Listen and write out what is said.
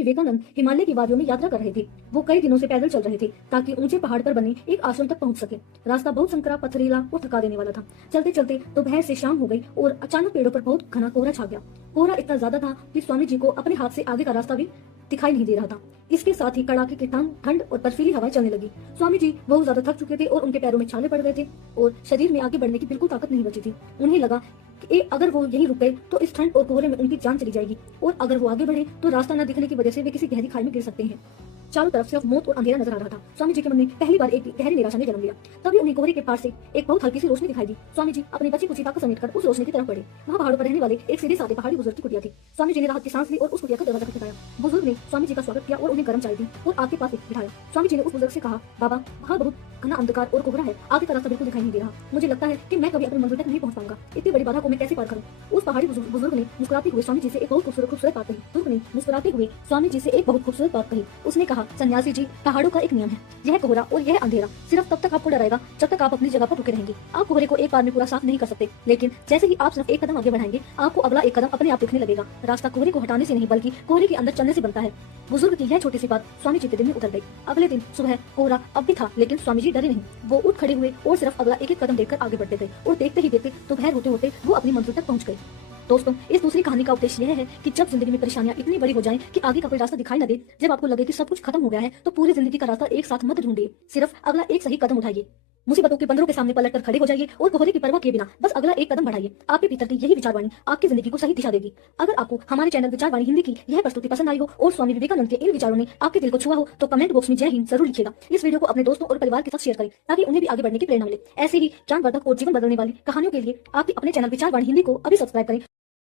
विवेकानंद हिमालय की वादियों में यात्रा कर रहे थे। वो कई दिनों से पैदल चल रहे थे ताकि ऊंचे पहाड़ पर बने एक आश्रम तक पहुंच सके। रास्ता बहुत संकरा, पथरीला और थका देने वाला था। चलते चलते दोपहर से शाम हो गई और अचानक पेड़ों पर बहुत घना कोहरा छा गया। कोहरा इतना ज्यादा था कि स्वामी जी को अपने हाथ से आगे का रास्ता भी दिखाई नहीं दे रहा था। इसके साथ ही कड़ाके की ठंड और बर्फीली हवाएं चलने लगी। स्वामी जी बहुत ज्यादा थक चुके थे और उनके पैरों में छाले पड़ गए थे और शरीर में आगे बढ़ने की बिल्कुल ताकत नहीं बची थी। उन्हें लगा कि अगर वो यहीं रुक गए तो इस ठंड और कोहरे में उनकी जान चली जाएगी और अगर वो आगे बढ़े तो रास्ता न दिखने की वजह से वे किसी गहरी खाई में गिर सकते हैं। चारों तरफ सिर्फ मौत और अंधेरा नजर आ रहा था। स्वामी जी के मन में पहली बार एक गहरी निराशा ने जन्म लिया। तभी उन्हें कोहरे के पार से एक बहुत हल्की सी रोशनी दिखाई दी। स्वामी जी अपनी बची कुची ताकत समेटकर उस रोशनी की तरफ बढ़े। वहाँ पहाड़ों पर रहने वाले एक सीधे साधे पहाड़ी बुजुर्ग की कुटिया थी। स्वामी जी ने राहत की सांस ली और उस कुटिया का दरवाजा खटखटाया। बुजुर्ग ने स्वामी जी का स्वागत किया और उन्हें गर्म चाय दी और आग के पास बिठाया। स्वामी जी ने उस बुजुर्ग से कहा, बाबा, बाहर बहुत घना अंधकार और कोहरा है, आगे का रास्ता बिल्कुल दिखाई नहीं दे रहा। मुझे लगता है कि मैं कभी अपनी मंजिल तक नहीं पहुंच पाऊंगा। इतनी बड़ी बाधा को मैं कैसे पार करूं? उस पहाड़ी बुजुर्ग ने मुस्कुराते हुए स्वामी जी से एक बहुत खूबसूरत बात कही। बुजुर्ग ने मुस्कुराते हुए स्वामी जी से एक बहुत खूबसूरत बात कही। उसने कहा, सन्यासी जी, पहाड़ों का एक नियम है, यह कोहरा और यह अंधेरा सिर्फ तब तक आपको डराएगा जब तक आप अपनी जगह पर रुके रहेंगे। आप कोहरे को एक बार में पूरा साफ नहीं कर सकते, लेकिन जैसे ही आप सिर्फ एक कदम आगे बढ़ाएंगे, आपको अगला एक कदम अपने आप दिखने लगेगा। रास्ता कोहरे को हटाने से नहीं बल्कि कोहरे के अंदर चलने से बनता है। बुजुर्ग की यह छोटी सी बात स्वामी जी के दिल में उतर गई। अगले दिन सुबह कोहरा अब भी था, लेकिन स्वामी जी डरे नहीं। वो उठ खड़े हुए और सिर्फ अगला एक एक कदम देखकर आगे बढ़ते गए और देखते ही देखते दोपहर होते होते वो अपनी मंजिल तक पहुंच गए। दोस्तों, इस दूसरी कहानी का उद्देश्य यह है कि जब जिंदगी में परेशानियां इतनी बड़ी हो जाएं कि आगे का कोई रास्ता दिखाई न दे, जब आपको लगे कि सब कुछ खत्म हो गया है, तो पूरी जिंदगी का रास्ता एक साथ मत ढूंढिए, सिर्फ अगला एक सही कदम उठाइए। मुसीबतों के बंदरों के सामने पलटकर खड़े हो जाइए और कोहरे की परवाह किए बिना बस अगला एक कदम बढ़ाइए। आपके भीतर की यही विचारवाणी आपकी जिंदगी को सही दिशा देगी। अगर आपको हमारे चैनल विचारवाणी हिंदी की यह प्रस्तुति पसंद आई हो और स्वामी विवेकानंद के इन विचारों ने आपके दिल को छुआ हो, तो कमेंट बॉक्स में जय हिंद जरूर लिखिएगा। इस वीडियो को अपने दोस्तों और परिवार के साथ शेयर करें ताकि उन्हें भी आगे बढ़ने की प्रेरणा मिले। ऐसे ही ज्ञानवर्धक और जीवन बदलने वाली कहानियों के लिए आप अपने चैनल विचारवाणी हिंदी को अभी सब्सक्राइब करें।